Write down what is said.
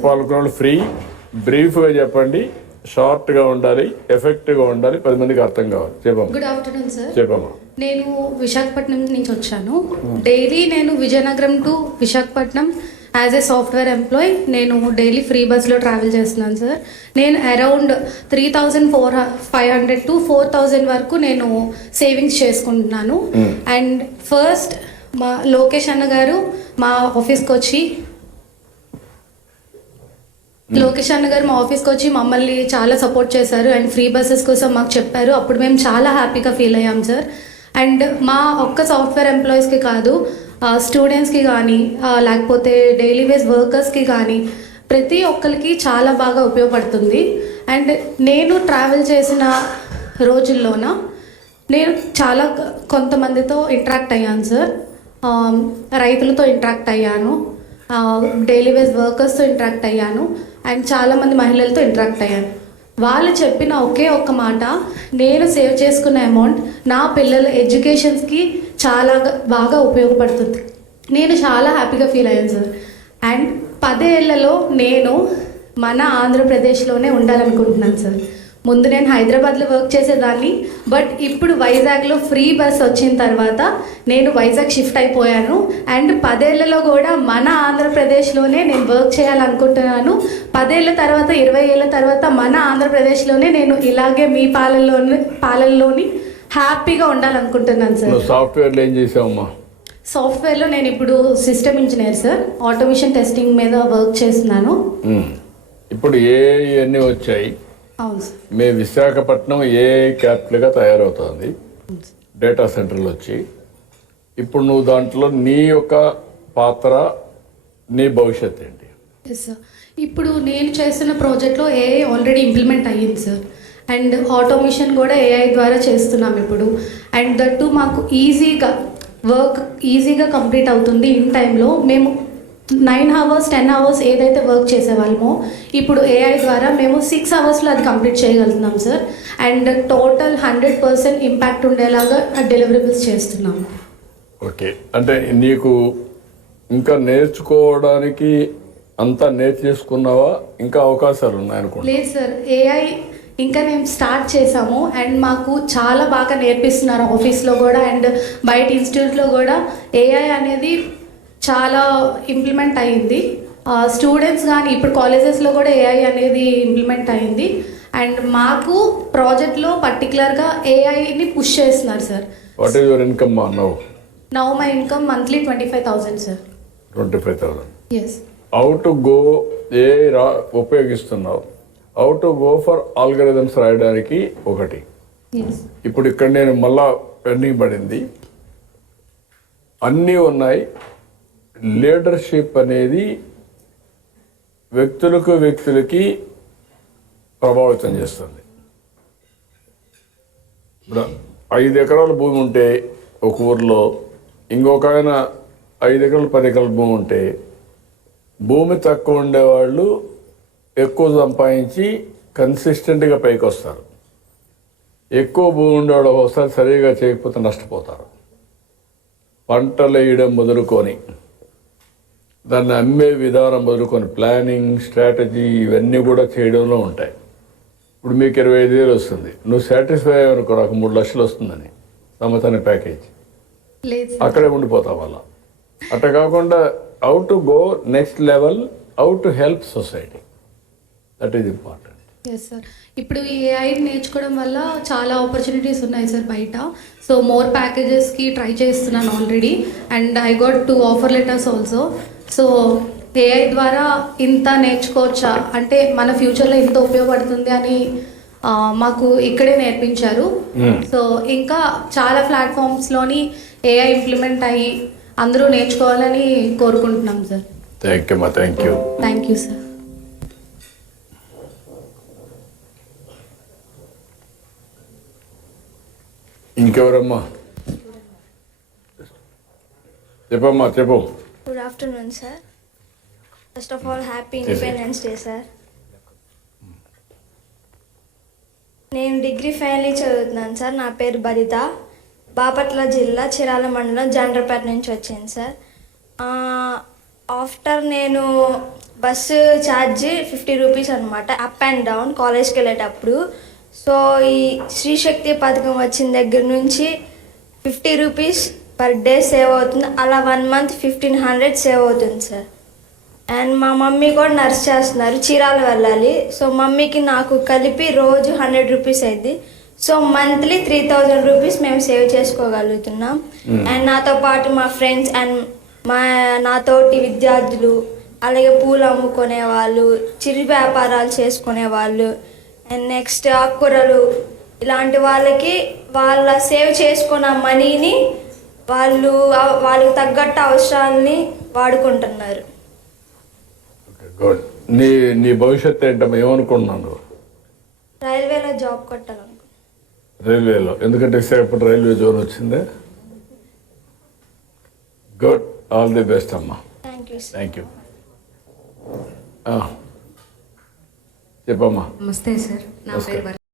చెప్పాలనుకున్న వాళ్ళు ఫ్రీ, బ్రీఫ్గా చెప్పండి, షార్ట్గా ఉండాలి, ఎఫెక్టివ్గా ఉండాలి, 10 మందికి అర్థం కావాలి. చెప్పమ్మా. Good afternoon sir. చెప్పమ్మా. నేను విశాఖపట్నం నుంచి వచ్చాను. డైలీ నేను Vizianagaram to Visakhapatnam as a software employee నేను డైలీ ఫ్రీ బస్లో ట్రావెల్ చేస్తున్నాను సార్. నేను అరౌండ్ 3,500 to 4,000 వరకు నేను సేవింగ్స్ చేసుకుంటున్నాను. అండ్ ఫస్ట్ మా లోకేష్ అన్న గారు మా ఆఫీస్కి వచ్చి మమ్మల్ని చాలా సపోర్ట్ చేశారు అండ్ ఫ్రీ బస్సెస్ కోసం మాకు చెప్పారు. అప్పుడు మేము చాలా హ్యాపీగా ఫీల్ అయ్యాం సార్. అండ్ మా ఒక్క సాఫ్ట్వేర్ ఎంప్లాయీస్కి కాదు, స్టూడెంట్స్కి కానీ లేకపోతే డైలీ వేస్ వర్కర్స్కి కానీ ప్రతి ఒక్కరికి చాలా బాగా ఉపయోగపడుతుంది. అండ్ నేను ట్రావెల్ చేసిన రోజుల్లోన నేను చాలా కొంతమందితో ఇంటరాక్ట్ అయ్యాను సార్. రైతులతో ఇంటరాక్ట్ అయ్యాను, డైలీ వేస్ వర్కర్స్తో ఇంటరాక్ట్ అయ్యాను అండ్ చాలామంది మహిళలతో ఇంటరాక్ట్ అయ్యాను. వాళ్ళు చెప్పిన ఒకే ఒక్క మాట, నేను సేవ్ చేసుకున్న అమౌంట్ నా పిల్లల ఎడ్యుకేషన్స్కి చాలా బాగా ఉపయోగపడుతుంది. నేను చాలా హ్యాపీగా ఫీల్ అయ్యాను సార్. అండ్ 10 ఏళ్లలో నేను మన ఆంధ్రప్రదేశ్లోనే ఉండాలనుకుంటున్నాను సార్. ముందు నేను హైదరాబాద్లో వర్క్ చేసేదాన్ని, బట్ ఇప్పుడు వైజాగ్లో ఫ్రీ బస్ వచ్చిన తర్వాత నేను వైజాగ్ షిఫ్ట్ అయిపోయాను. అండ్ 10 ఏళ్లలో కూడా మన ఆంధ్రప్రదేశ్లోనే నేను వర్క్ చేయాలనుకుంటున్నాను. 10 ఏళ్ళ తర్వాత 20 ఏళ్ళ తర్వాత మన ఆంధ్రప్రదేశ్లోనే నేను ఇలాగే మీ పాలనలోని హ్యాపీగా ఉండాలనుకుంటున్నాను సార్. సాఫ్ట్వేర్లో ఏం చేసావమ్మా? సాఫ్ట్వేర్లో నేను ఇప్పుడు system engineer sir, automation testing మీద వర్క్ చేస్తున్నాను. ఇప్పుడు అన్నీ వచ్చాయి. అవును సార్. మీ విశాఖపట్నం క్యాపిటల్గా తయారవుతుంది డేటా సెంటర్లు వచ్చి. ఇప్పుడు నువ్వు దాంట్లో నీ యొక్క పాత్ర, నీ భవిష్యత్ ఏంటి? Yes sir. ఇప్పుడు నేను చేస్తున్న ప్రాజెక్ట్లో ఏఐ ఆల్రెడీ ఇంప్లిమెంట్ అయ్యింది సార్. అండ్ ఆటోమేషన్ కూడా ఏఐ ద్వారా చేస్తున్నాం ఇప్పుడు. అండ్ దట్టు మాకు ఈజీగా కంప్లీట్ అవుతుంది ఇన్ టైంలో. మేము 9 hours 10 hours ఏదైతే వర్క్ చేసేవాళ్ళమో ఇప్పుడు ఏఐ ద్వారా మేము 6 hours అది కంప్లీట్ చేయగలుగుతున్నాం సార్. అండ్ టోటల్ 100% ఇంపాక్ట్ ఉండేలాగా డెలివరబుల్స్ చేస్తున్నాము. ఓకే, అంటే నీకు ఇంకా నేర్చుకోవడానికి అంతా నేర్చేసుకున్నావా? ఇంకా అవకాశాలు ఉన్నాయనుకో? లేదు సార్, ఏఐ ఇంకా మేము స్టార్ట్ చేసాము అండ్ మాకు చాలా బాగా నేర్పిస్తున్నారు ఆఫీస్లో కూడా అండ్ బయట ఇన్స్టిట్యూట్లో కూడా. ఏఐ అనేది చాలా ఇంప్లిమెంట్ అయ్యింది. స్టూడెంట్స్ కానీ ఇప్పుడు కాలేజెస్లో కూడా ఏఐ అనేది ఇంప్లిమెంట్ అయ్యింది. అండ్ మాకు ప్రాజెక్ట్లో పర్టికులర్గా ఏఐని పుష్ చేస్తున్నారు sir. What is your income now? My income monthly 25,000 sir. 25,000. Yes. How to go ఉపయోగిస్తున్నావు? How to go for algorithms రాయడానికి ఒకటి. ఇప్పుడు ఇక్కడ నేను మళ్ళా పెండింగ్ పడింది, అన్నీ ఉన్నాయి. లీడర్షిప్ అనేది వ్యక్తులకి ప్రభావితం చేస్తుంది. ఇప్పుడు 5 ఎకరాల భూమి ఉంటే ఒక ఊర్లో, ఇంకొక ఆయన 5 ఎకరాలు 10 ఎకరాల భూమి ఉంటే, భూమి తక్కువ ఉండేవాళ్ళు ఎక్కువ సంపాదించి కన్సిస్టెంట్గా పైకి వస్తారు. ఎక్కువ భూమి ఉండేవాళ్ళు ఒకసారి సరిగా చేయకపోతే నష్టపోతారు. పంటలు వేయడం మొదలుకొని దాన్ని అమ్మే విధానం మొదలుకొని ప్లానింగ్, స్ట్రాటజీ ఇవన్నీ కూడా చేయడంలో ఉంటాయి. ఇప్పుడు మీకు 25,000 వస్తుంది, నువ్వు సాటిస్ఫై అయ్యావనుకో నాకు 3 లక్షలు వస్తుందని సంవత్సరానికి ప్యాకేజ్, అక్కడే ఉండిపోతావు అలా. అట్లా కాకుండా how to go next level, how to help society, that is important. Yes sir. ఇప్పుడు ఈ ఏఐ నేర్చుకోవడం వల్ల చాలా ఆపర్చునిటీస్ ఉన్నాయి సార్ బయట. సో మోర్ ప్యాకేజెస్కి ట్రై చేస్తున్నాను already and I got 2 offer letters also. So AI ద్వారా ఇంత నేర్చుకోవచ్చా అంటే మన ఫ్యూచర్లో ఇంత ఉపయోగపడుతుంది అని మాకు ఇక్కడే నేర్పించారు. సో ఇంకా చాలా ప్లాట్ఫామ్స్లోని ఏఐ ఇంప్లిమెంట్ అయ్యి అందరూ నేర్చుకోవాలని కోరుకుంటున్నాం సార్. Thank you sir. ఇంకెవరమ్మా? చెప్పమ్మా, చెప్పు. Good afternoon sir. First of all happy independence day sir. నేను డిగ్రీ ఫైనల్ ఇయర్ చదువుతున్నాను సార్. నా పేరు బరిత, బాపట్ల జిల్లా చిరాల మండలం జండ్రపేట నుంచి వచ్చాను సార్. ఆఫ్టర్ నేను బస్సు ఛార్జ్ 50 రూపీస్ అనమాట, అప్ అండ్ డౌన్ కాలేజ్కి వెళ్ళేటప్పుడు. సో ఈ శ్రీశక్తి పథకం వచ్చిన దగ్గర నుంచి 50 రూపీస్ పర్ డే సేవ్ అవుతుంది. అలా 1 మంత్ 1500 సేవ్ అవుతుంది సార్. అండ్ మా మమ్మీ కూడా నర్స్ చేస్తున్నారు, చీరాల వెళ్ళాలి. సో మమ్మీకి నాకు కలిపి రోజు 100 రూపీస్ అయింది. సో మంత్లీ 3000 రూపీస్ మేము సేవ్ చేసుకోగలుగుతున్నాం. అండ్ నాతో పాటు మా ఫ్రెండ్స్ అండ్ నాతోటి విద్యార్థులు, అలాగే పూలు అమ్ముకునే వాళ్ళు, చిరు వ్యాపారాలు చేసుకునే వాళ్ళు, అండ్ నెక్స్ట్ ఆకుకూరలు, ఇలాంటి వాళ్ళకి వాళ్ళ సేవ్ చేసుకున్న మనీని వాళ్ళకి తగ్గట్టు అవసరాలని వాడుకుంటున్నారు. గుడ్. నీ భవిష్యత్తు ఏంటమ్మా, ఏమనుకుంటున్నాను? రైల్వేలో జాబ్ కొట్టాలనుకుంటున్నాను. రైల్వేలో ఎందుకంటే ఇప్పుడు రైల్వే జోన్ వచ్చిందే. గుడ్, ఆల్ ది బెస్ట్ అమ్మా. Thank you sir. Thank you. చెప్పమ్మా. నమస్తే సార్, నా పేరు